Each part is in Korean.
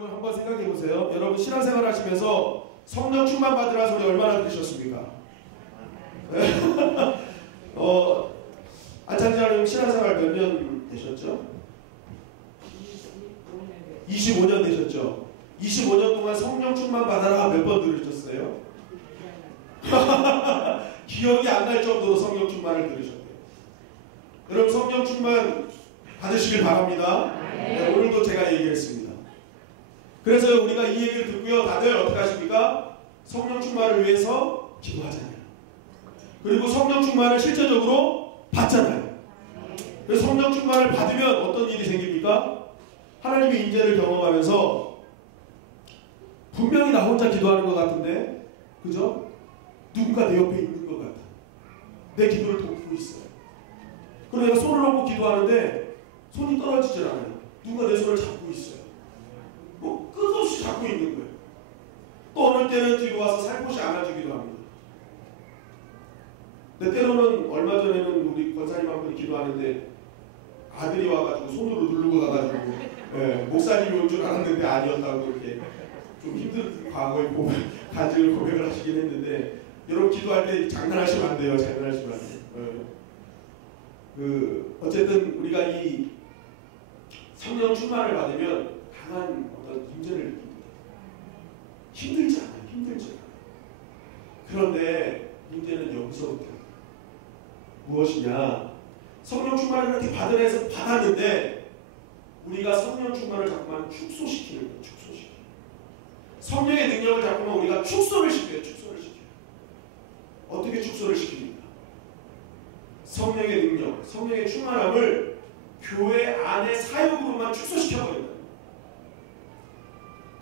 여러분 한번 생각해 보세요. 여러분 신앙생활 하시면서 성령 충만 받으라 소리 얼마나 들으셨습니까? 안창자님 신앙생활 몇 년 되셨죠? 25년 되셨죠? 25년 동안 성령 충만 받아라 몇 번 들으셨어요? 기억이 안 날 정도로 성령 충만을 들으셨대요. 여러분 성령 충만 받으시길 바랍니다. 네, 오늘도 제가 얘기했습니다. 그래서 우리가 이 얘기를 듣고요, 다들 어떻게 하십니까? 성령 충만을 위해서 기도하잖아요. 그리고 성령 충만을 실제적으로 받잖아요. 그래서 성령 충만을 받으면 어떤 일이 생깁니까? 하나님의 인재를 경험하면서 분명히 나 혼자 기도하는 것 같은데, 그죠? 누군가 내 옆에 있는 것 같아. 내 기도를 돕고 있어요. 그리고 내가 손을 얹고 기도하는데 손이 떨어지질 않아요. 누가 내 손을 잡고 있어요. 뭐 끝없이 잡고 있는 거예요. 또 어느 때는 뒤로 와서 살포시 안아주기도 합니다. 근데 때로는 얼마 전에는 우리 권사님 한 분이 기도하는데 아들이 와가지고 손으로 누르고 가가지고 목사님이 온 줄 알았는데 아니었다고 이렇게 좀 힘든 과거의 간증을 고백을 하시긴 했는데, 여러분 기도할 때 장난하시면 안 돼요. 장난하시면 안 돼요. 어쨌든 우리가 이 성령 충만을 받으면 강한 어떤 임재를 느낍니다. 힘들지 않아요. 힘들지 않아요. 그런데 문제는 여기서부터 무엇이냐? 성령 충만을 이렇게 받았는데 우리가 성령 충만을 자꾸만 축소시키는 거예요. 축소시키는. 성령의 능력을 자꾸만 우리가 축소를 시켜요. 축소를 시켜요. 어떻게 축소를 시킵니까? 성령의 능력, 성령의 충만함을 교회 안의 사역으로만 축소시켜버린다.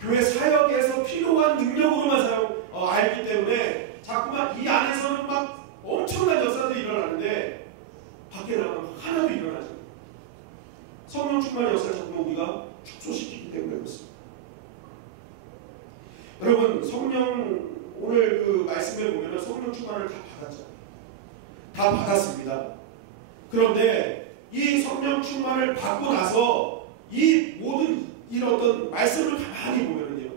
교회 사역에서 필요한 능력으로만 알기 때문에 자꾸만 이 안에서는 막 엄청난 역사들이 일어나는데 밖에 나가면 하나도 일어나지 않아요. 성령 충만의 역사를 자꾸만 우리가 축소시키기 때문에 그렇습니다. 여러분 성령 오늘 그 말씀에 보면 성령 충만을 다 받았잖아요. 다 받았습니다. 그런데 이 성령 충만을 받고 나서 이 모든 이런 어떤 말씀을 가만히 보면은요,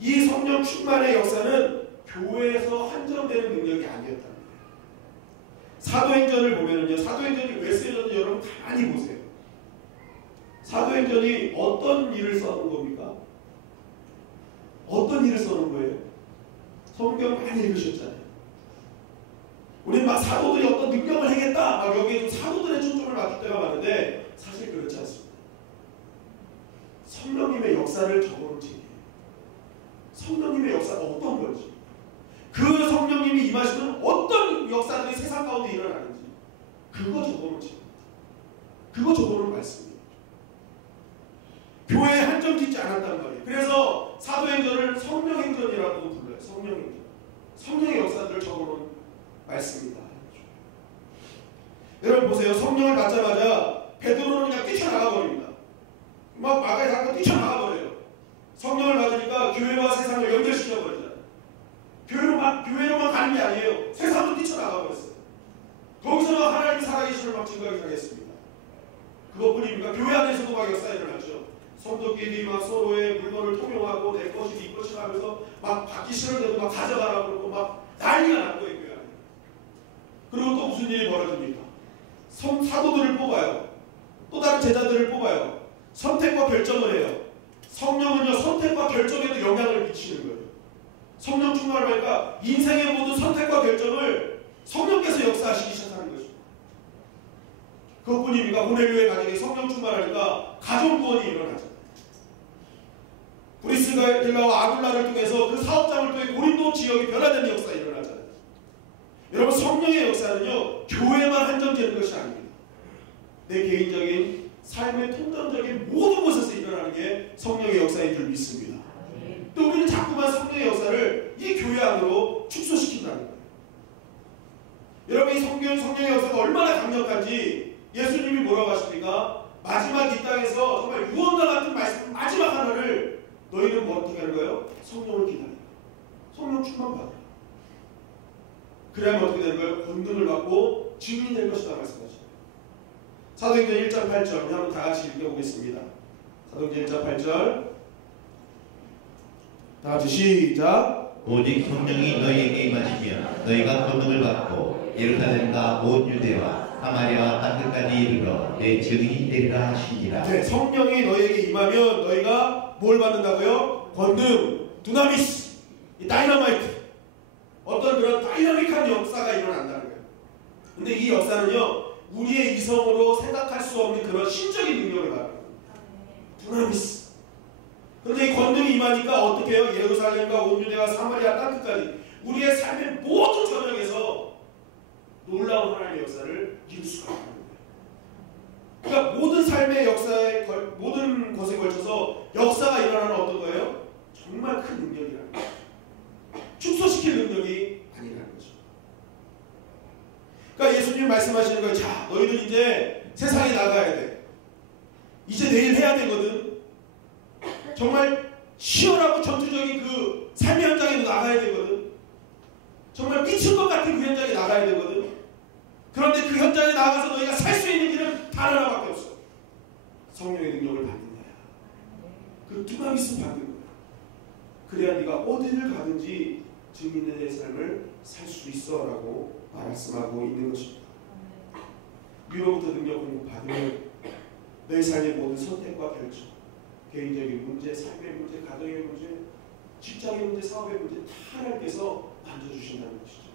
이 성령 충만의 역사는 교회에서 한정되는 능력이 아니었다는 거예요. 사도행전을 보면은요, 사도행전이 왜 쓰여졌는지 여러분 가만히 보세요. 사도행전이 어떤 일을 써놓은 겁니까? 어떤 일을 써놓은 거예요? 성경 많이 읽으셨잖아요. 우리는 막 사도들이 어떤 능력을 행했다, 막 여기에 좀 사도들의 초점을 맞출 때가 많은데 사실 그렇지 않습니다. 성령님의 역사를 적어놓은 책이에요. 성령님의 역사가 어떤 건지, 그 성령님이 임하시는 어떤 역사들이 세상 가운데 일어나는지 그거 적어놓은 책입니다. 그거 적어놓은 말씀이에요. 교회에 한정 짓지 않았단 말이에요. 그래서 사도행전을 성령행전이라고도 불러요. 성령행전. 성령의 역사들을 적어놓은 말씀입니다. 여러분 보세요. 성령을 받자마자 베드로는 그냥 뛰쳐나가 버립니다. 막 마가에 닫고 뛰쳐나가 버려요. 성령을 받으니까 교회와 세상을 연결시켜 버리잖아요. 교회로만 가는 게 아니에요. 세상도 뛰쳐나가 버렸어요. 거기서 막 하나님이 살아계심을 막 증거하기 시작했습니다. 그것뿐입니까? 교회 안에서도 막 역사 일어났죠. 성도끼리 막 서로의 물건을 통용하고 내 것이 네 것이 하면서 막 받기 싫은데도 막 가져가라고 그러고 막 난리가 난 거예요. 교회 안에. 그리고 또 무슨 일이 벌어집니까? 사도들을 뽑아요. 또 다른 제자들을 뽑아요. 선택과 결정을 해요. 성령은요, 선택과 결정에도 영향을 미치는 거예요. 성령 충만을 하니까 인생의 모든 선택과 결정을 성령께서 역사하시기 시작하는 거죠. 그것뿐입니까? 고넬료의 가정에 성령 충만하니까 가정 구원이 일어나죠. 브리스길라와 아굴라를 통해서 그 사업장을 통해 고린도 지역이 변화되는 역사가 일어나잖아요. 여러분 성령의 역사는요, 교회만 한정되는 것이 아닙니다. 내 개인적인 삶의 통전적인 모든 곳에서 일어나는 게 성령의 역사인 줄 믿습니다. 또 우리는 자꾸만 성령의 역사를 이 교회 안으로 축소시킨다는 거예요. 여러분 이 성령의 역사가 얼마나 강력한지 예수님이 뭐라고 하십니까? 마지막 이 땅에서 정말 유언과 같은 말씀 마지막 하나를 너희는 뭐 어떻게 하는 거예요? 성령을 기다려. 성령 충만 받아. 그래야만 어떻게 되는 거예요? 권능을 받고 증인이 될 것이다 말씀하시죠. 사도행전 1장 8절 한번 다 같이 읽어보겠습니다. 사도행전 1장 8절 다 같이 시작. 오직 성령이 너희에게 임하시면 너희가 권능을 받고 예루살렘과 온 유대와 사마리아와 땅 끝까지 이르러 내 증인이 되리라 하시니라. 네, 성령이 너희에게 임하면 너희가 뭘 받는다고요? 권능, 두나미스, 이 다이너마이트, 어떤 그런 다이나믹한 역사가 일어난다는 거예요. 근데 이 역사는요, 우리의 이성으로 생각할 수 없는 그런 신적인 능력을 말합니다. 두나미스. 그런데 이 권능이 임하니까 어떻게 해요? 예루살렘과 온 유대와 사마리아 땅 끝까지 우리의 삶의 모든 전역에서 놀라운 하나님의 역사를 이룰 수가 있는 거예요. 그러니까 모든 삶의 역사에 모든 것에 걸쳐서 역사가 일어나는 어떤 거예요? 정말 큰 능력이라는 거예요. 축소시킬 능력이 아니라는 거죠. 그러니까 예수님이 말씀하시는 거예요. 자, 너희들 이제 세상에 나가야 돼. 이제 내일 해야 되거든. 정말 치열하고 전투적인 그 삶의 현장에 나가야 되거든. 정말 미칠 것 같은 그 현장에 나가야 되거든. 그런데 그 현장에 나가서 너희가 살 수 있는 길은 단 하나밖에 없어. 성령의 능력을 받는 거야. 그 두나미스 받는 거야. 그래야 네가 어디를 가든지 증인의 삶을 살 수 있어 라고 말씀하고 있는 것입니다. 위로부터 능력 공급 받으면 너희 삶의 모든 선택과 결정, 개인적인 문제, 삶의 문제, 가정의 문제, 직장의 문제, 사업의 문제 다 하나님께서 만져주신다는 것이죠.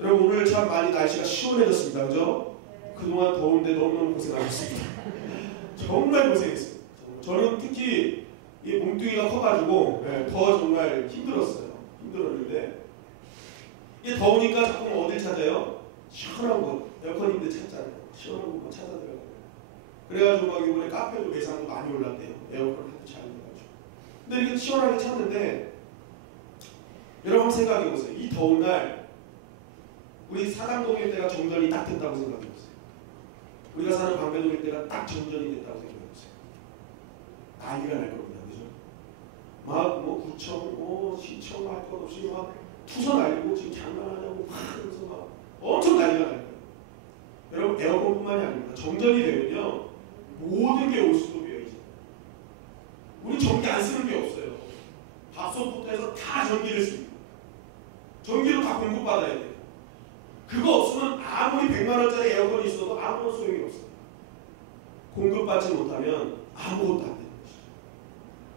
여러분 오늘 참 많이 날씨가 시원해졌습니다. 그죠? 그동안 더운데 너무너무 고생하셨습니다. 정말 고생했어요. 저는 특히 이 몸뚱이가 커가지고 더 정말 힘들었어요. 힘들었는데 이게 더우니까 자꾸 어딜 찾아요? 시원한 곳, 에어컨 있는데 찾잖아요. 시원한 곳 찾아들어요. 그래가지고 막 이번에 카페도 매상도 많이 올랐대요. 에어컨을 하도 잘 넣어가지고. 근데 이렇게 시원하게 찾는데 여러분 한번 생각해보세요. 이 더운 날 우리 사당동일 때가 정전이 딱 됐다고 생각해보세요. 우리가 사는 방배동일 때가 딱 정전이 됐다고 생각해보세요. 난리가 날 겁니다. 그죠? 막 뭐 구청, 뭐 시청 할 것 없이 막 투서 날리고 지금 장난하냐고 막 그래서 막 엄청 난리가 날 거예요. 여러분 에어컨뿐만이 아닙니다. 정전이 되면요 모든 게 올 수도비어요. 이제 우리 전기 안 쓰는 게 없어요. 밥솥부터 해서 다 전기를 씁니다. 전기로 다 공급받아야 돼요. 그거 없으면 아무리 100만원짜리 에어컨이 있어도 아무런 소용이 없어요. 공급받지 못하면 아무것도 안 되는 것이죠.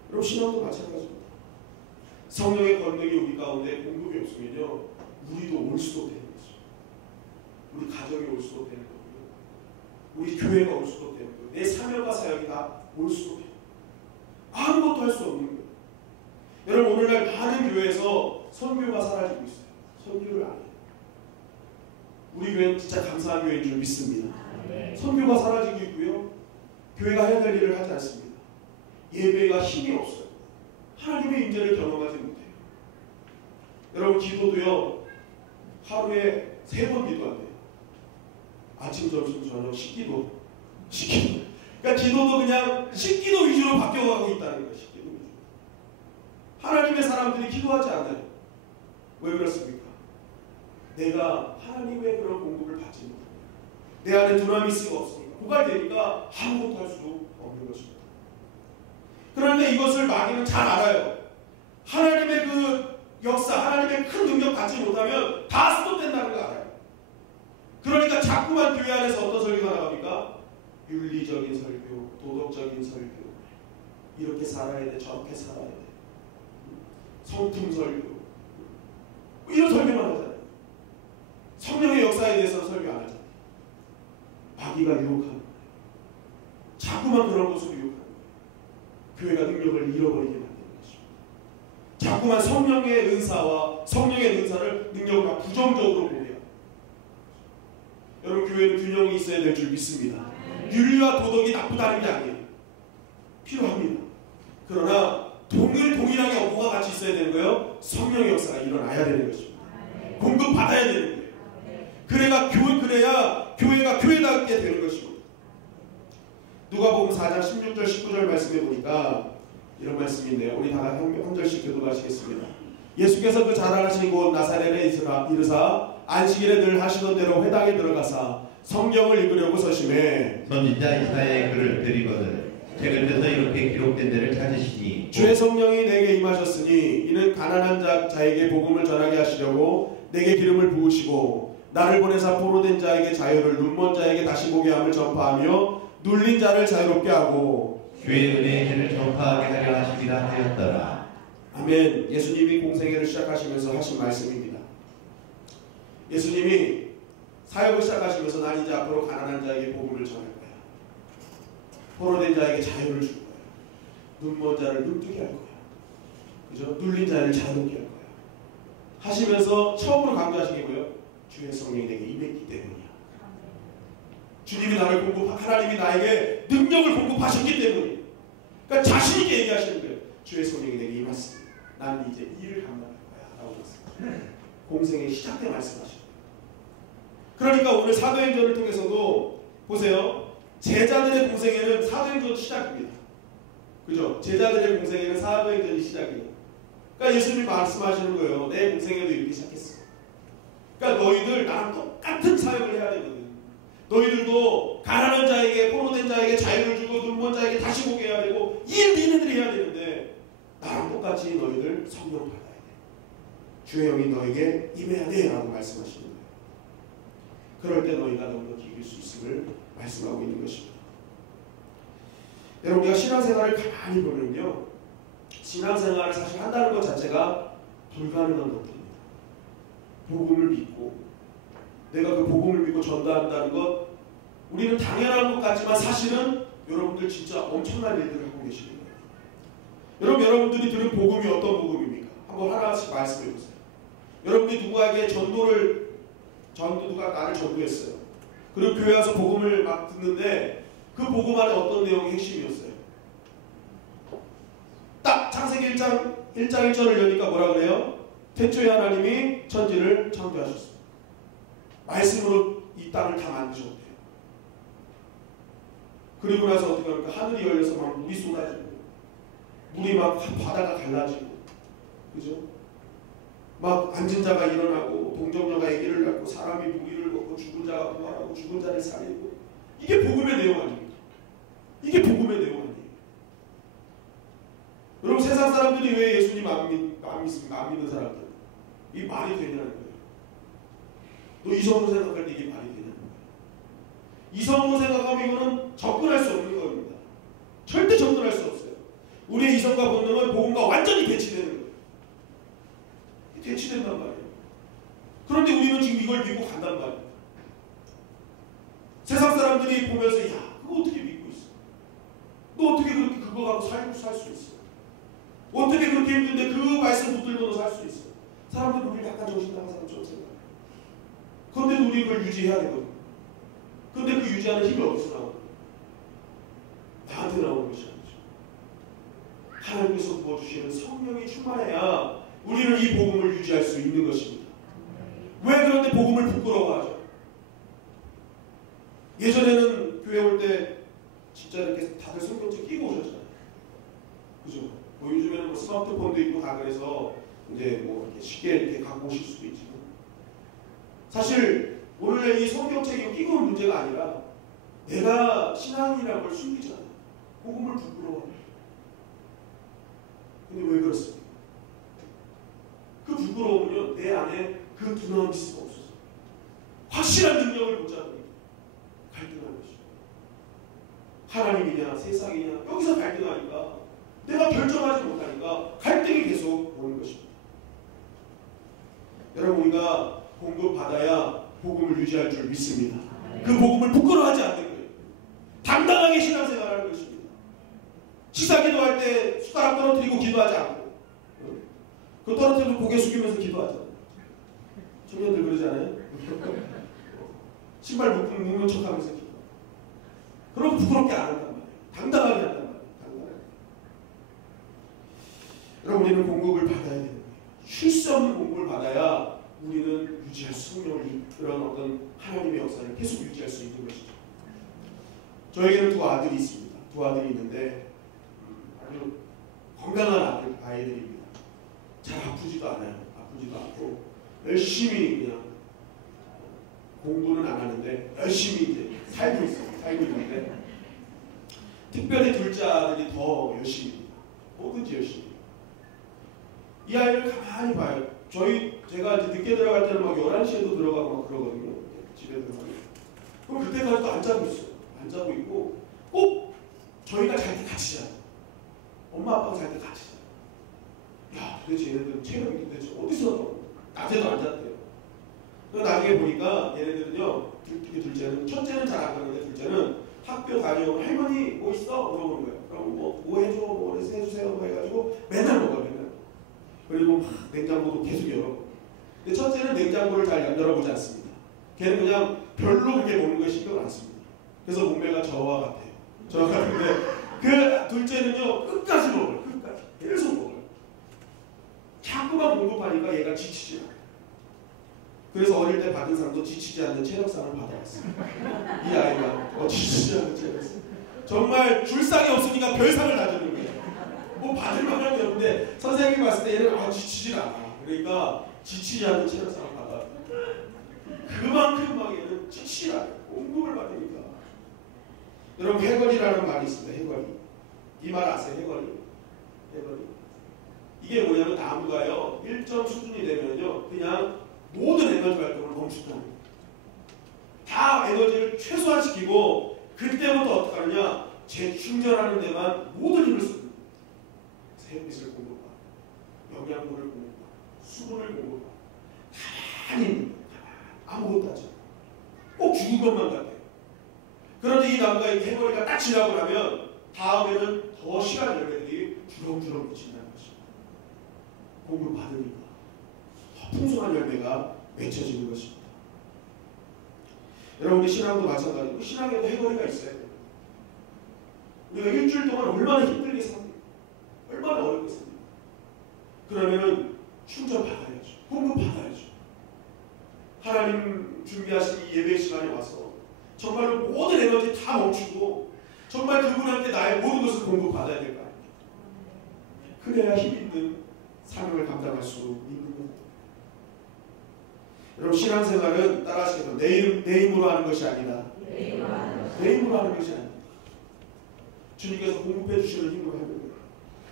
그럼 신앙도 마찬가지입니다. 성령의 권능이 우리 가운데 공급이 없으면요 우리도 올 수도 되는 거죠. 우리 가정이 올 수도 되는 거고요. 우리 교회가 올 수도 되는 거예요. 내 사명과 사역이 다 올 수도 돼요. 아무것도 할 수 없는 거예요. 여러분 오늘날 많은 교회에서 선교가 사라지고 있어요. 선교를 안 해요. 우리 교회는 진짜 감사한 교회인 줄 믿습니다. 선교가 사라지고 있고요. 교회가 해야 될 일을 하지 않습니다. 예배가 힘이 없어요. 하나님의 임재를 경험하지 못해요. 여러분 기도도요. 하루에 3번 기도한대요. 아침, 점심, 저녁 식기도. 그러니까 기도도 그냥 식기도 위주로 바뀌어가고 있다는 거예요. 식기도 위주로. 하나님의 사람들이 기도하지 않아요. 왜 그렇습니까? 내가 하나님의 그런 공급을 받지 못합니다. 내 안에 두나미스가 없으니까 고갈되니까 아무것도 할 수도 없는 것입니다. 그런데 이것을 마귀는 잘 알아요. 하나님의 그 역사, 하나님의 큰 능력 받지 못하면 다 스톱된다는 걸 알아요. 그러니까 자꾸만 교회 안에서 어떤 설교가 나갑니까? 윤리적인 설교, 도덕적인 설교, 이렇게 살아야 돼, 저렇게 살아야 돼, 성품 설교, 이런 설교만 하잖아요. 성령의 역사에 대해서 설교 안 하잖아요. 마귀가 유혹하는 거예요. 자꾸만 그런 것으로 유혹하는 거예요. 교회가 능력을 잃어버리게 만드는 것입니다. 자꾸만 성령의 은사와 성령의 은사를 능력을 부정적으로 보내요. 여러분 교회는 균형이 있어야 될 줄 믿습니다. 윤리와 도덕이 나쁘다는 게 아니에요. 필요합니다. 그러나 동일하게 업무가 같이 있어야 되는 거예요. 성령의 역사가 일어나야 되는 것입니다. 공급받아야 되는 거예요. 그래야 교회가 교회답게 되는 것입니다. 누가복음 4장 16절 19절 말씀해 보니까 이런 말씀이 있네요. 우리 다 한 절씩 교독하시겠습니다. 예수께서 그 자라나신 곳 나사렛에 이르사 안식일에 늘 하시던 대로 회당에 들어가사 성경을 읽으려고 서심해 선지자 이사야의 글을 드리거든 책을 펴서 이렇게 기록된 데를 찾으시니 주의 성령이 내게 임하셨으니 이는 가난한 자에게 복음을 전하게 하시려고 내게 기름을 부으시고 나를 보내사 포로된 자에게 자유를 눈먼 자에게 다시 보게 함을 전파하며 눌린 자를 자유롭게 하고 주의 은혜의 해를 전파하게 하려 하심이라 하였더라. 아멘. 예수님이 공생애를 시작하시면서 하신 말씀입니다. 예수님이 사역을 시작하시면서 난 이제 앞으로 가난한 자에게 복음을 전할 거야. 포로된 자에게 자유를 줄 거야. 눈먼 자를 눈뜨게 할 거야. 그죠? 눌린 자를 자유롭게 할 거야. 하시면서 처음으로 강조하신 게 뭐예요? 주의 성령이 내게 임했기 때문이야. 주님이 나를 하나님이 나에게 능력을 공급하셨기 때문이야. 그러니까 자신 있게 얘기하시는 거예요. 주의 성령이 내게 임했습니다. 난 이제 일을 감당할 거야. 라고 했습니다. 공생의 시작 때 말씀하시는 거예요. 그러니까 오늘 사도행전을 통해서도 보세요. 제자들의 공생애는 사도행전 시작입니다. 그죠? 제자들의 공생애는 사도행전이 시작이에요. 그러니까 예수님이 말씀하시는 거예요. 내 공생애도 이렇게 시작했어. 그러니까 너희들 나랑 똑같은 사역을 해야 되거든. 너희들도 가난한 자에게 포로된 자에게 자유를 주고 눈먼 자에게 다시 보게 해야 되고 이 일 니네들이 해야 되는데 나랑 똑같이 너희들 성령 받아야 돼. 주의 영이 너에게 임해야 돼 라고 말씀하시는 거예요. 그럴 때 너희가 너무나 이길 수 있음을 말씀하고 있는 것입니다. 여러분 우리가 신앙생활을 가만히 보면요. 신앙생활을 사실 한다는 것 자체가 불가능한 것들입니다. 복음을 믿고 내가 그 복음을 믿고 전달한다는 것 우리는 당연한 것 같지만 사실은 여러분들 진짜 엄청난 일들을 하고 계시는 거예요. 여러분들이 들은 복음이 어떤 복음입니까? 한번 하나씩 말씀해 보세요. 여러분들이 누구에게 누가 나를 전도했어요. 그리고 교회 와서 복음을 막 듣는데 그 복음 안에 어떤 내용이 핵심이었어요? 딱 창세기 1장 1절을 여니까 뭐라 그래요? 태초에 하나님이 천지를 창조하셨습니다. 말씀으로 이 땅을 다 만드셨대요. 그리고 나서 어떻게 합니까? 하늘이 열려서 막 물이 쏟아지고 물이 막 바다가 갈라지고 그죠? 막 앉은 자가 일어나고 동정녀가 아기를 낳고 사람이 무리를 걷고 죽은 자가 부활하고 죽은 자를 살리고 이게 복음의 내용 아닙니까? 이게 복음의 내용 아니에요. 여러분 세상 사람들이 왜 예수님 안 믿습니까? 안 믿는 사람들 이게 말이 되냐는 거예요. 너 이성으로 생각할 때 이게 말이 되냐는 거예요. 이성으로 생각하면 이거는 접근할 수 없는 겁니다. 절대 접근할 수 없어요. 우리의 이성과 본능은 복음과 완전히 배치되는 거예요. 대치된단 말이에요. 그런데 우리는 지금 이걸 믿고 간단 말이에요. 세상 사람들이 보면서 야 그거 어떻게 믿고 있어? 너 어떻게 그렇게 그거 갖고 살 수 있어? 어떻게 그렇게 힘든데 그 말씀 붙들고도 살 수 있어? 사람들 우리 약간 정신 나간 사람처럼 생각해요. 그런데 우리 그걸 유지해야 되거든. 그런데 그 유지하는 힘이 어디서 나오는 거야? 나한테 나오는 것이 아니죠. 하나님께서 부어주시는 성령이 충만해야 우리는 이 복음을 유지할 수 있는 것입니다. 왜 그런데 복음을 부끄러워하죠? 예전에는 교회 올 때 진짜 이렇게 다들 성경책 끼고 오셨잖아요. 그죠? 뭐 요즘에는 뭐 스마트폰도 있고 다 그래서 이제 뭐 이렇게 쉽게 이렇게 갖고 오실 수도 있지만 사실 원래 이 성경책이 끼고 온 문제가 아니라 내가 신앙이라는 걸 숨기잖아요. 복음을 부끄러워해요. 근데 왜 그렇습니까? 그 부끄러움은요, 내 안에 그 두려움이 수가 없어서 확실한 능력을 못 잡으니까 갈등하는 것이죠. 하나님이냐 세상이냐 여기서 갈등하니까 내가 결정하지 못하니까 갈등이 계속 오는 것입니다. 여러분 우리가 공급받아야 복음을 유지할 줄 믿습니다. 그 복음을 부끄러워하지 않는 거예요. 당당하게 신앙생활하는 것입니다. 식사 기도할 때 숟가락 떨어뜨리고 기도하지 않고 그 떨어뜨리고 고개 숙이면서 기도하잖아요. 청년들 그러지 않아요? 신발 묶는 척하면서 기도. 그럼 부끄럽게 안 한단 말이에요. 당당하게 한단 말이에요. 당당하게. 여러분 우리는 공급을 받아야 되는 거예요. 쉴 수 없는 공급을 받아야 우리는 유지할 성령을 그런 어떤 하나님의 역사를 계속 유지할 수 있는 것이죠. 저에게는 두 아들이 있습니다. 두 아들이 있는데 아주 건강한 아이들입니다. 잘 아프지도 않아요. 아프지도 않고 열심히 그냥 공부는 안 하는데 열심히 이제 살고 있어요. 살고 있는데 특별히 둘째 뭐든지 열심히. 이 아이를 가만히 봐요. 제가 이제 늦게 들어갈 때는 막 11시에도 들어가고 막 그러거든요. 집에 들어가면. 그럼 그때까지도 안 자고 있어요. 안 자고 있고 꼭 저희가 잘 때 같이 자요. 엄마 아빠가 잘 때 같이 자요. 야, 도대체 얘네들은 체력이 도대체 어디서 낮에도 안 잤대요. 나중에 보니까 얘네들은요, 특히 둘째는, 첫째는 잘 안 가는데 둘째는 학교 다녀오면 할머니 뭐 있어? 물어보는 거예요. 그럼 뭐 해줘? 뭐 해주세요? 뭐 해가지고 맨날 먹어요. 맨날. 그리고 막 냉장고도 계속 열어. 근데 첫째는 냉장고를 잘 열어보지 않습니다. 걔는 그냥 별로 그렇게 먹는 거에 신경을 안 씁니다. 그래서 몸매가 저와 같아요. 저와 같은데 그 둘째는요, 끝까지 먹어요. 끝까지. 계속 먹어요. 자꾸만 공급하니까 얘가 지치지 않아요. 그래서 어릴 때 받은 상도 지치지 않는 체력상을 받아왔어요. 이 아이가 지치지 않는 체력상. 정말 줄상이 없으니까 별상을 다 주는 거예요. 뭐 받을 만한 게 없는데 선생님이 봤을 때 얘는 지치지 않아. 그러니까 지치지 않는 체력상을 받아왔어요. 그만큼 막 얘는 지치지 않아요. 공급을 받으니까. 여러분, 해거리라는 말이 있습니다. 해거리. 이 말 아세요? 해거리. 해거리. 이게 뭐냐면 나무가요, 일정 수준이 되면요, 그냥 모든 에너지 활동을 멈춘다는 거예요. 다 에너지를 최소화시키고 그때부터 어떻게 하느냐, 재충전하는 데만 모든 힘을 씁니다. 햇빛을 공급하고 영양분을 공급하고 수분을 공급하고 가만히 있는 거예요. 아무것도 하지 않아요. 꼭 죽은 것만 같아요. 그런데 이 나무가 해거리가 딱 지나고 나면 다음에는 더 심한 열매들이 주렁주렁 미친다는 것입니다. 공급받으니까 풍성한 열매가 맺혀지는 것입니다. 여러분, 우리 신앙도 마찬가지고 신앙에도 해거리가 있어야 돼요. 우리가 일주일 동안 얼마나 힘들게 삽니까? 얼마나 어렵게 삽니까? 그러면은 충전 받아야죠. 공급 받아야죠. 하나님 준비하신 이 예배 시간에 와서 정말로 모든 에너지 다 멈추고 정말 그분한테 나의 모든 것을 공급받아야 될 거 아닙니까? 그래야 힘 있는 사명을 감당할 수 있는 겁니다. 여러분, 신앙생활은 따라하시겠죠. 내 힘으로 하는 것이 아니다. 내 힘으로 하는 것이 아니다. 주님께서 공급해 주시는 힘으로 하는 거예요.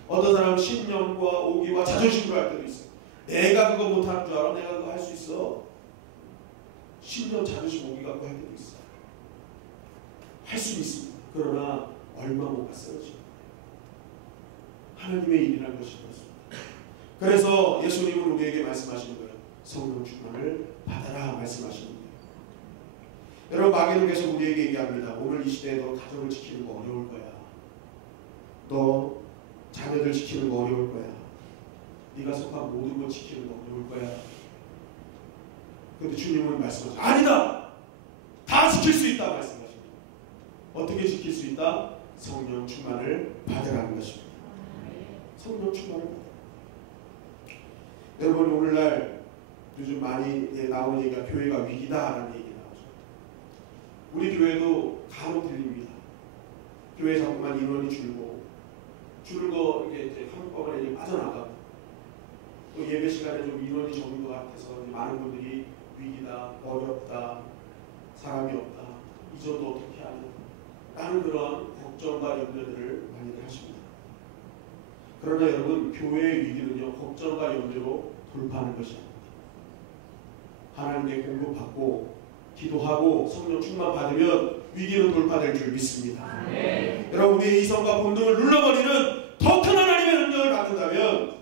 어떤 사람은 신념과 오기와 자존심으로 할 때도 있어요. 내가 그거 못하는 줄 알아? 내가 그거 할 수 있어? 신념, 자존심, 오기 갖고 할 때도 있어요. 할 수 있습니다. 그러나 얼마 못 갔어요. 하나님의 일이라는 것이 그렇습니다. 그래서 예수님은 우리에게 말씀하시는 거예요. 성령 충만을 받아라 말씀하시는 거예요. 여러분, 마귀는 계속 우리에게 얘기합니다. 오늘 이 시대에 너 가정을 지키는 거 어려울 거야. 너 자녀들 지키는 거 어려울 거야. 네가 속한 모든 것 지키는 거 어려울 거야. 그런데 주님은 말씀하시죠. 아니다! 다 지킬 수 있다 말씀하십니다. 어떻게 지킬 수 있다? 성령 충만을 받으라는 것입니다. 성령 충만을 받으라. 여러분, 오늘날 요즘 많이 나오는 얘기가 교회가 위기다라는 얘기 나오죠. 우리 교회도 간혹 들립니다. 교회 자꾸만 인원이 줄고 줄은 거 이렇게 한꺼번에 이제 빠져나가고 또 예배 시간에 좀 인원이 적은 것 같아서 많은 분들이 위기다, 어렵다, 사람이 없다, 잊어도 어떻게 하냐 라는 그런 걱정과 염려들을 많이들 하십니다. 그러나 여러분, 교회의 위기는요, 걱정과 염려로 돌파하는 것이 아닙니다. 하나님의 공급받고 기도하고 성령 충만 받으면 위기는 돌파될 줄 믿습니다. 네. 여러분, 우리의 이성과 본능을 눌러버리는 더 큰 하나님의 능력을 받는다면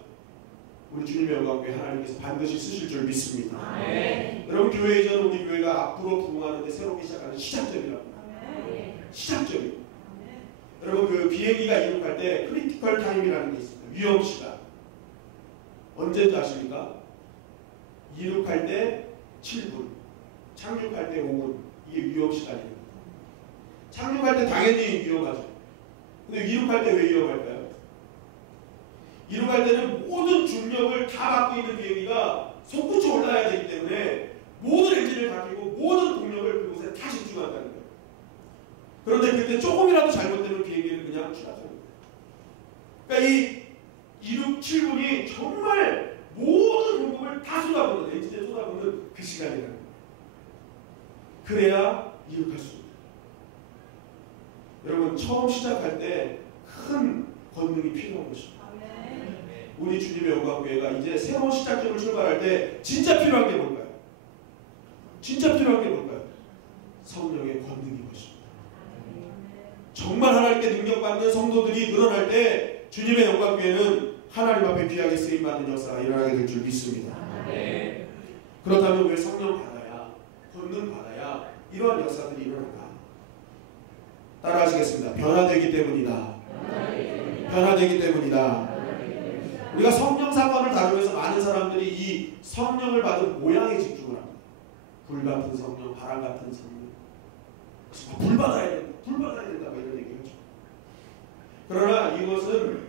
우리 주님의 영광에 하나님께서 반드시 쓰실 줄 믿습니다. 네. 여러분, 교회 이전 우리 교회가 앞으로 부흥하는데 새롭게 시작하는 시작점이라고 합니다. 네. 시작점이에요. 네. 여러분, 그 비행기가 이륙할 때 크리티컬 타임이라는 게 있습니다. 위험 시간. 언제인지 아십니까? 이륙할 때 7분, 착륙할 때 5분. 이게 위험 시간입니다. 착륙할 때 당연히 위험하죠. 근데 이륙할 때 왜 위험할까요? 이륙할 때는 모든 중력을 다 받고 있는 비행기가 솟구쳐 올라야 되기 때문에 모든 엔진을 다 끼고 모든 동력을 그곳에 다 집중한다는 거예요. 그런데 그때 조금이라도 잘못되면 비행기는 그냥 추락합니다. 그러니까 이 이륙 7분이 정말 모든 공급을 다 쏟아붓는, 엔진에 쏟아붓는 그 시간이라는 거예요. 그래야 이륙할 수 있습니다. 여러분, 처음 시작할 때 큰 권능이 필요한 것입니다. 주님의 영광교회가 이제 새로운 시작점을 출발할 때 진짜 필요한 게 뭘까요? 진짜 필요한 게 뭘까요? 성령의 권능인 것입니다. 정말 하나님께 능력받는 성도들이 늘어날 때 주님의 영광교회는 하나님 앞에 귀하게 쓰임받는 역사가 일어나게 될 줄 믿습니다. 그렇다면 왜 성령 받아야, 권능 받아야 이러한 역사들이 일어난가? 따라하시겠습니다. 변화되기 때문이다. 변화되기 때문이다. 우리가 성령 사건을 다루면서 많은 사람들이 이 성령을 받은 모양에 집중을 합니다. 불 같은 성령, 바람 같은 성령. 불 받아야 된다. 불 받아야 된다. 이런 얘기를 하죠. 그러나 이것은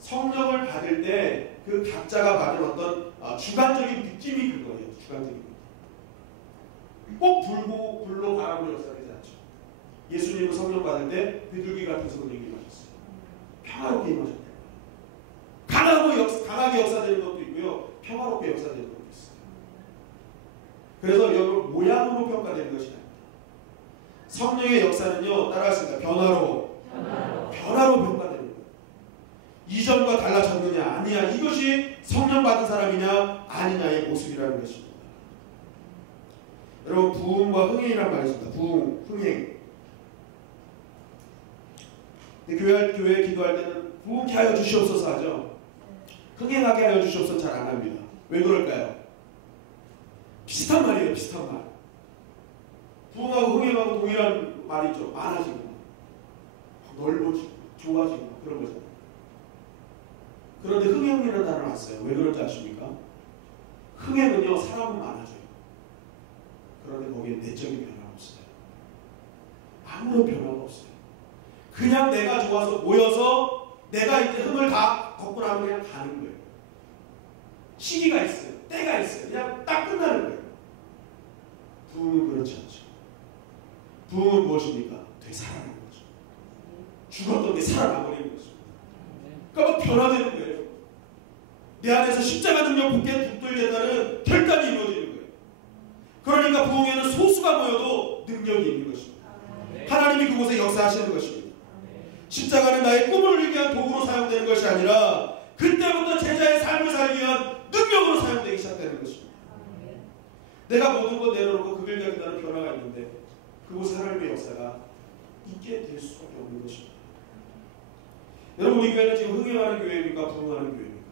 성령을 받을 때 그 각자가 받은 어떤 주관적인 느낌이 그거예요. 주관적인 느낌. 꼭 불로 바람으로 역사되지 않죠. 예수님은 성령 받을 때 비둘기 같은 성령이 임하셨어요. 평화롭게 임하셨대요. 강하게 역사되는 것도 있고요. 평화롭게 역사되는 것도 있어요. 그래서 여러분 모양으로 평가되는 것이 아닙니다. 성령의 역사는요. 따라하겠습니다. 변화로 평가되는 거예요. 이전과 달라졌느냐 아니냐 이것이 성령 받은 사람이냐 아니냐의 모습이라는 것입니다. 여러분 부흥과 흥행이란 말이 있습니다. 부흥, 흥행. 교회 기도할 때는 부흥케 하여 주시옵소서 하죠. 흥행하게 하여 주시옵소서 잘 안 합니다. 왜 그럴까요? 비슷한 말이에요. 비슷한 말. 부흥하고 흥행하고 동일한 말이죠. 많아지고 넓어지고 좋아지고 그런 거잖아요. 그런데 흥행이라는 단어가 왔어요. 왜 그런지 아십니까? 흥행은요 사람은 많아져요. 그런데 거기에 내적인 변화가 없어요. 아무런 변화가 없어요. 그냥 내가 좋아서 모여서 내가 이때 흥을 다 걷고 나면 그냥 가는 거예요. 시기가 있어요. 때가 있어요. 그냥 딱 끝나는 거예요. 부흥은 그렇지 않죠. 부흥은 무엇입니까? 되살아나는 거죠. 죽었던 게 살아나버리는 거죠. 그러니까 막 변화되는 거예요. 내 안에서 십자가 중력 붙게 붙들겠다는 결단이 이루어지는 거예요. 그러니까 부흥에는 소수가 모여도 능력이 있는 것입니다. 하나님이 그곳에 역사하시는 것입니다. 십자가는 나의 꿈을 이루기 위한 도구로 사용되는 것이 아니라 그때부터 제자의 삶을 살기 위한 능력으로 사용되기 시작되는 것입니다. 내가 모든 것 내려놓고 그 길 가겠다는 변화가 있는데 그곳에 하나님의 역사가 있게 될 수밖에 없는 것입니다. 여러분 우리 교회는 지금 흥행하는 교회입니까? 부흥하는 교회입니까?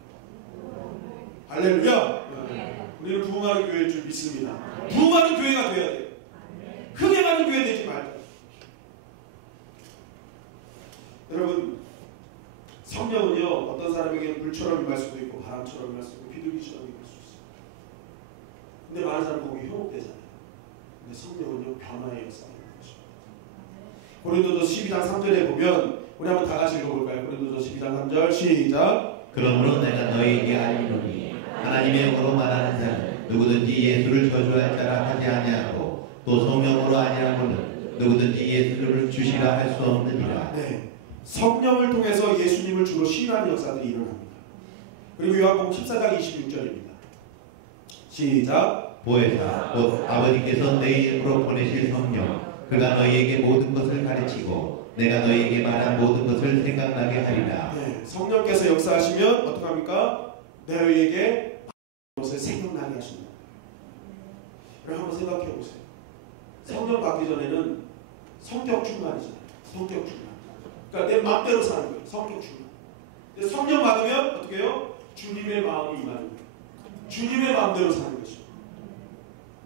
할렐루야! 우리는 부흥하는 교회일 줄 믿습니다. 부흥하는 교회가 돼야 돼요. 흥행하는 교회 되지 말자. 여러분 성령은요 어떤 사람에게는 불처럼 임할 수도 있고 바람처럼 임할 수도 있고 비둘기처럼 임할 수 있어요. 근데 많은 사람은 거기 현혹되잖아요. 근데 성령은요 변화의 역사가 있는 것입니다. 고린도서 12장 3절에 보면 우리 한번 다 같이 읽어볼까요? 고린도서 12장 3절 시작. 그러므로 내가 너희에게 알리노니 하나님의 영으로 말하는 자는 누구든지 예수를 저주할 자라 하지 아니하고 또 성령으로 아니하고는 누구든지 예수를 주시라 할 수 없느니라. 네. 성령을 통해서 예수님을 주로 시인하는 역사들이 일어납니다. 그리고 요한복음 14장 26절입니다. 시작. 보혜사 곧 아버지께서 너희 이름으로 보내실 성령 그가 너희에게 모든 것을 가르치고 내가 너희에게 말한 모든 것을 생각나게 하리라. 네, 성령께서 역사하시면 어떻게 합니까? 너희에게 것을 생각나게 하신다. 여러분 한번 생각해 보세요. 성령 받기 전에는 성격 충만이잖아요. 성격 충만. 그러니까 내 마음대로 사는 거예요. 성격 충만. 근데 성령 받으면 어떻게 해요? 주님의 마음이 임하는 거예요. 주님의 마음대로 사는 것이죠.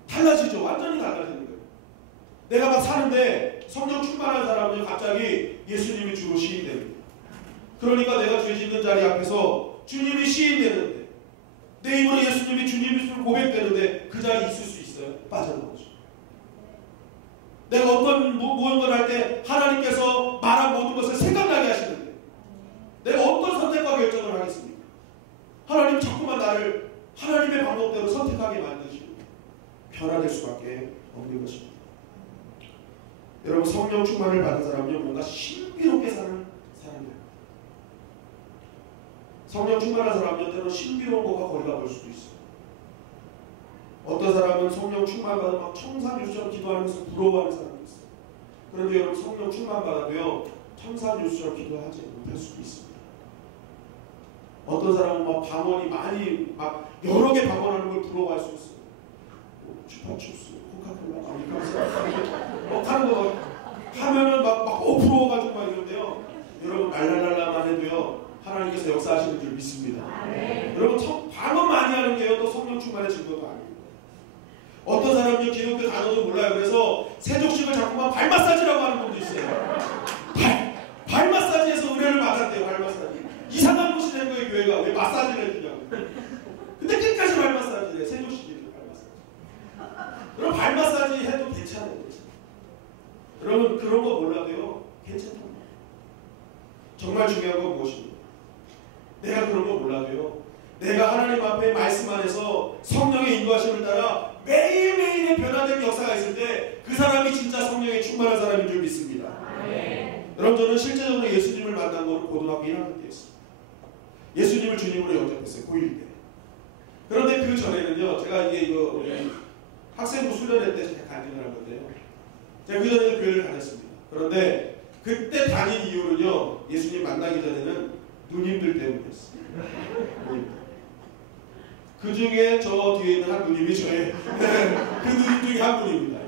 달라지죠. 완전히 달라지는 거예요. 내가 막 사는데 성령 충만한 사람은 갑자기 예수님이 주로 시인됩니다. 그러니까 내가 죄 짓는 자리 앞에서 주님이 시인되는데 내 입으로 예수님이 주님을 고백되는데 그 자리에 있을 수 있어요? 빠져나오죠. 내가 어떤 무언가를 할 때 하나님께서 말한 모든 것을 생각나게 하시는데 내가 어떤 선택과 결정을 하겠습니까? 하나님 자꾸만 나를 하나님의 방법대로 선택하게 만드시고 변화될 수밖에 없는 것입니다. 여러분 성령 충만을 받은 사람은요 뭔가 신비롭게 사는 사람이에요. 성령 충만한 사람은 때로 신비로운 것과 거리가 멀 수도 있어요. 어떤 사람은 성령 충만 받아 막 청산유수처럼 기도하는 것을 부러워하는 사람도 있어요. 그런데 여러분 성령 충만 받아도요 청산유수처럼 기도하지 못할 수도 있습니다. 어떤 사람은 막 방언이 많이 막 여러 개 방언하는 걸 부러워할 수 있어요. 주파춥스, 코카콜라, 아메리카노 막 하는 거 하면은 막 부러워가지고 막 이러는데요. 여러분 랄랄랄라만 해도요 하나님께서 역사하시는 줄 믿습니다. 여러분 방언 많이 하는 게요 또 성령 충만해진 것도 아니에요. 어떤 사람은요 기독교 단어도 몰라요. 그래서 세족식을 자꾸만 발 마사지라고 하는 분도 있어요. 발 마사지에서 은혜를 받았대요. 발 마사지. 이상한 곳이 된 거예요 교회가. 왜 마사지를 해주냐고. 근데 끝까지 발 마사지를 해. 세족식이에요. 발 마사지. 그럼 발 마사지 해도 괜찮아요. 여러분 그런 거 몰라도요 괜찮단 말이에요. 정말 중요한 건 무엇입니까? 내가 그런 거 몰라도요 내가 하나님 앞에 말씀 안에서 성령의 인도하심을 따라 매일매일의 변화된 역사가 있을 때 그 사람이 진짜 성령에 충만한 사람인 줄 믿습니다. 여러분 저는 실제적으로 예수님을 만난 건 고등학교 1학년 때였습니다. 예수님을 주님으로 영접했어요. 고1 때. 그런데 그 전에는요 제가 이게 이거 학생부 수련회 때 제가 간증을 한 건데요. 제가 그 전에는 교회를 다녔습니다. 그런데 그때 다닌 이유는요 예수님 만나기 전에는 누님들 때문이었어요. 그 중에 저 뒤에 있는 한 누님이 저의 그 누님 중에 한 분입니다.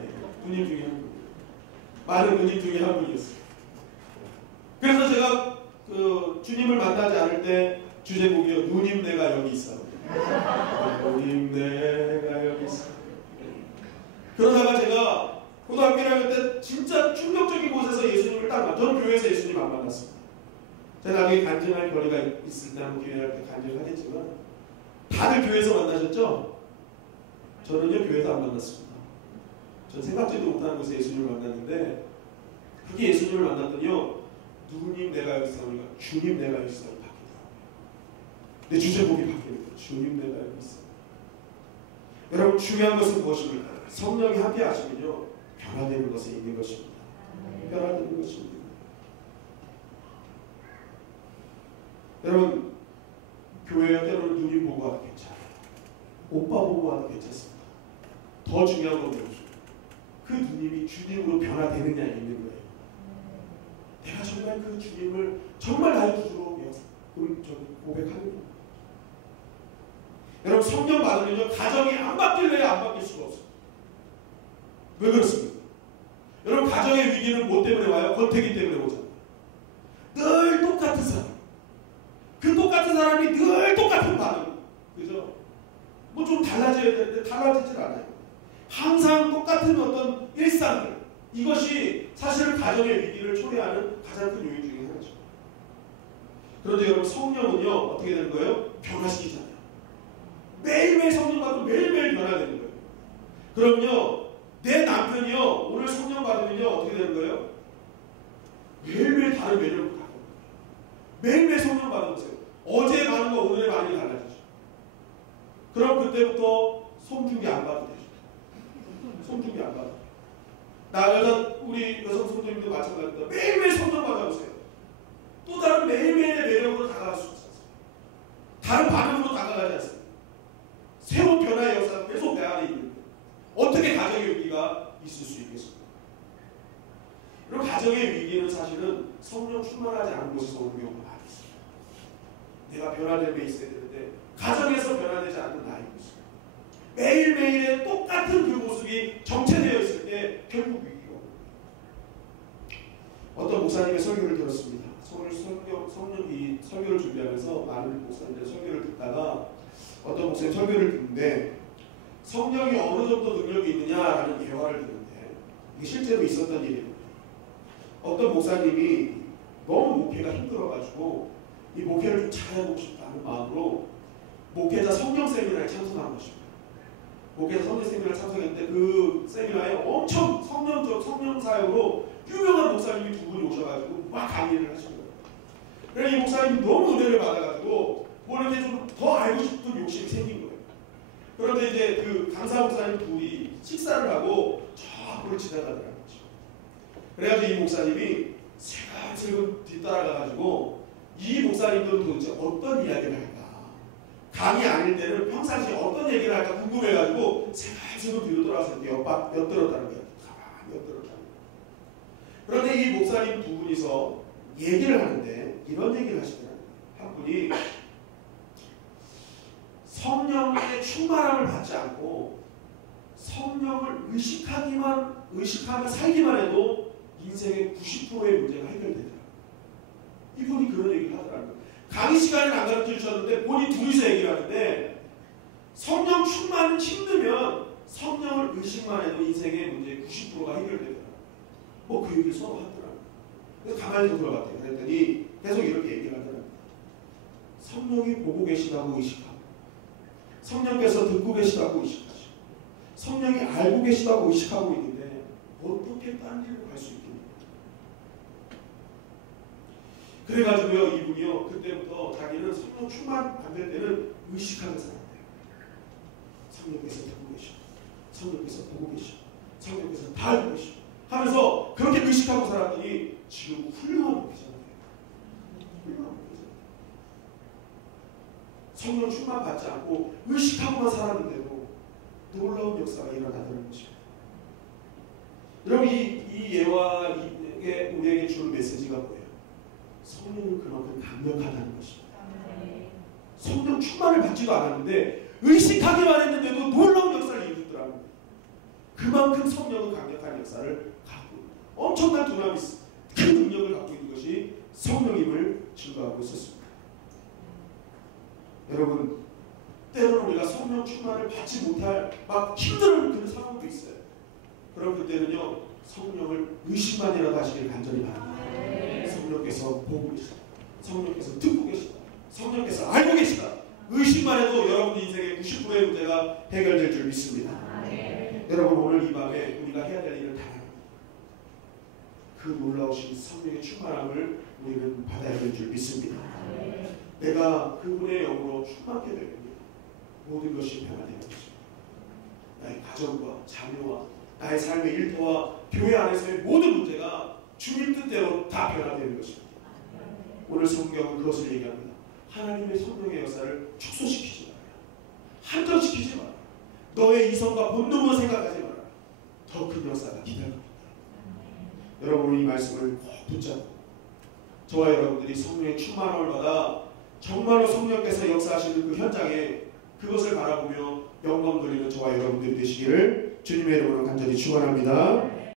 누님 중에 한 분. 많은 누님 중에 한 분이었어요. 그래서 제가 그 주님을 만나지 않을 때 주제곡이요 누님 내가 여기 있어. 누님 내가 여기 있어. 그러다가 제가 고등학교 1학년 때 진짜 충격적인 곳에서 예수님을 딱 만났어요. 저는 교회에서 예수님 안 만났습니다. 제가 나중에 간증할 거리가 있을 때 한번 기회할 때 간증을 하겠지만 다들 교회에서 만나셨죠? 저는요 교회에서 안 만났습니다. 전 생각지도 못하는 곳에서 예수님을 만났는데 그게 예수님을 만났더니요 누구님 내가 여기 있어요. 주님 내가 여기 있어요. 바뀌더라고요. 내 주제곡이 바뀌는 거예요. 주님 내가 여기 있어요. 여러분 중요한 것은 무엇입니까? 성령이 함께 하시면요 변화되는 것에 있는 것입니다. 변화되는 것입니다. 여러분 교회에 때로는 누님 보고 와도 괜찮아요. 오빠 보고 와도 괜찮습니다. 더 중요한 건 무엇이죠? 그 누님이 주님으로 변화되느냐 있는 거예요. 내가 정말 그 주님을 정말 나의 구주로 고백하는 거예요. 여러분 성령 받으면요 가정이 안 바뀔래야 안 바뀔 수가 없어요. 왜 그렇습니까? 여러분 가정의 위기는 뭐 때문에 와요? 권태기 때문에 오잖아요. 늘 똑같은 사람. 그 똑같은 사람이 늘 똑같은 반응. 그죠? 뭐 좀 달라져야 되는데 달라지질 않아요. 항상 똑같은 어떤 일상들. 이것이 사실은 가정의 위기를 초래하는 가장 큰 요인 중에 하나죠. 그런데 여러분 성령은요 어떻게 되는 거예요? 변화시키잖아요. 매일매일 성령 받으면 매일매일 변화되는 거예요. 그럼요 내 남편이요 오늘 성령 받으면요 어떻게 되는 거예요? 매일매일 다른 매력을 갖고 있는 거예요. 매일매일 성령 받아보세요. 어제 많은 거 오늘의 많이 달라지죠. 그럼 그때부터 손주기 안 받아도 되죠. 손주기 안 받아도 돼요. 우리 여성 성도님도 마찬가지입니다. 매일매일 성령 받아보세요. 또 다른 매일매일의 매력으로 다가갈 수 있어요. 다른 반응으로 다가가지 않습니다. 새로운 변화의 역사가 계속 내 안에 있는데 어떻게 가정의 위기가 있을 수 있겠습니까? 그리고 가정의 위기는 사실은 성령 충만하지 않은 곳에서 오는 경우가 많이 있습니다. 내가 변화됨에 있어야 되는데 가정에서 변화되지 않는 나이고 있습니다. 매일매일의 똑같은 그 모습이 정체되어 있을 때 결국 위기가 옵니다. 어떤 목사님의 설교를 들었습니다. 설교를 준비하면서 많은 목사님들의 설교를 듣다가 어떤 목사님 설교를 듣는데 성령이 어느 정도 능력이 있느냐라는 대화를 듣는데 이게 실제로 있었던 일입니다. 어떤 목사님이 너무 목회가 힘들어가지고 이 목회를 좀 잘해보고 싶다는 마음으로 목회자 성령 세미나에 참석한 것입니다. 목회자 성령 세미나에 참석했는데 그 세미나에 엄청 성령 사역으로 유명한 목사님이 두 분이 오셔가지고 막 강의를 하신 거예요. 그래서 이 목사님이 너무 은혜를 받아가지고 뭐 이렇게 좀 더 알고 싶은 욕심이 생긴 거예요. 그런데 이제 그 강사 목사님 둘이 식사를 하고 저 앞으로 지나가더라는 거죠. 그래가지고 이 목사님이 슬금 뒤따라가가지고 이 목사님들은 도대체 어떤 이야기를 할까? 강의 아닐 때는 평상시에 어떤 얘기를 할까 궁금해가지고 슬금 뒤로 돌아서 엿들었다는 거예요. 가만히 엿들었다는 거예요. 그런데 이 목사님 두 분이서 얘기를 하는데 이런 얘기를 하시더라고요. 한 분이 받지 않고 성령을 의식하며 살기만 해도 인생의 90%의 문제가 해결되더라. 이분이 그런 얘기를 하더라고요. 강의 시간에 안 가르쳐 주셨는데 본인 둘이서 얘기를 하는데 성령 충만은 힘들면 성령을 의식만 해도 인생의 문제의 90%가 해결되더라. 그 얘기를 서로 하더라고요. 그래서 가만히 좀 들어갔대요. 그랬더니 계속 이렇게 얘기를 하더라고요. 성령이 보고 계시다고 의식하고 성령께서 듣고 계시다고 의식하시고 성령이 알고 계시다고 의식하고 있는데 어떻게 딴 길로 갈 수 있겠냐. 그래가지고요, 이분이요, 그때부터 자기는 성령 충만 안 될 때는 의식하는 사람이에요. 성령께서 듣고 계시고 성령께서 보고 계시고 성령께서 다 알고 계시고 하면서 그렇게 의식하고 살았더니 지금 훌륭한 목회자가 돼요. 훌륭한 목회자. 성령 충만 받지 않고 의식하고만 살았는데도 놀라운 역사가 일어나더라는 것입니다. 여러분, 이 예와 이게 우리에게 주는 메시지가 뭐예요? 성령은 그만큼 강력하다는 것입니다. 성령 충만을 받지도 않았는데 의식하기만 했는데도 놀라운 역사를 이루더라고요. 그만큼 성령은 강력한 역사를 갖고 엄청난 두나미스, 큰 능력을 갖고 있는 것이 성령임을 증거하고 있었습니다. 여러분, 때로는 우리가 성령 충만을 받지 못할 막 힘든 그런 상황도 있어요. 그럼 그때는요, 성령을 의식만이라도 하시길 간절히 바랍니다. 성령께서 보고 계시다. 성령께서 듣고 계시다. 성령께서 알고 계시다. 의식만 해도 여러분 인생의 90%의 문제가 해결될 줄 믿습니다. 여러분, 오늘 이 밤에 우리가 해야 될 일을 다 합니다. 그 놀라우신 성령의 충만함을 우리는 받아야 될 줄 믿습니다. 내가 그분의 영으로 충만하게 되면 모든 것이 변화되는 것입니다. 나의 가정과 자녀와 나의 삶의 일터와 교회 안에서의 모든 문제가 주님 뜻대로 다 변화되는 것입니다. 오늘 성경은 그것을 얘기합니다. 하나님의 성령의 역사를 축소시키지 말아라. 한정시키지 말아라. 너의 이성과 본능으로 생각하지 말아라. 더 큰 역사가 기다리고 있다. 여러분, 이 말씀을 꼭 붙잡고 저와 여러분들이 성령의 충만함을 받아 정말로 성령께서 역사하시는 그 현장에 그것을 바라보며 영광 돌리는 저와 여러분들이 되시기를 주님의 이름으로 간절히 축원합니다.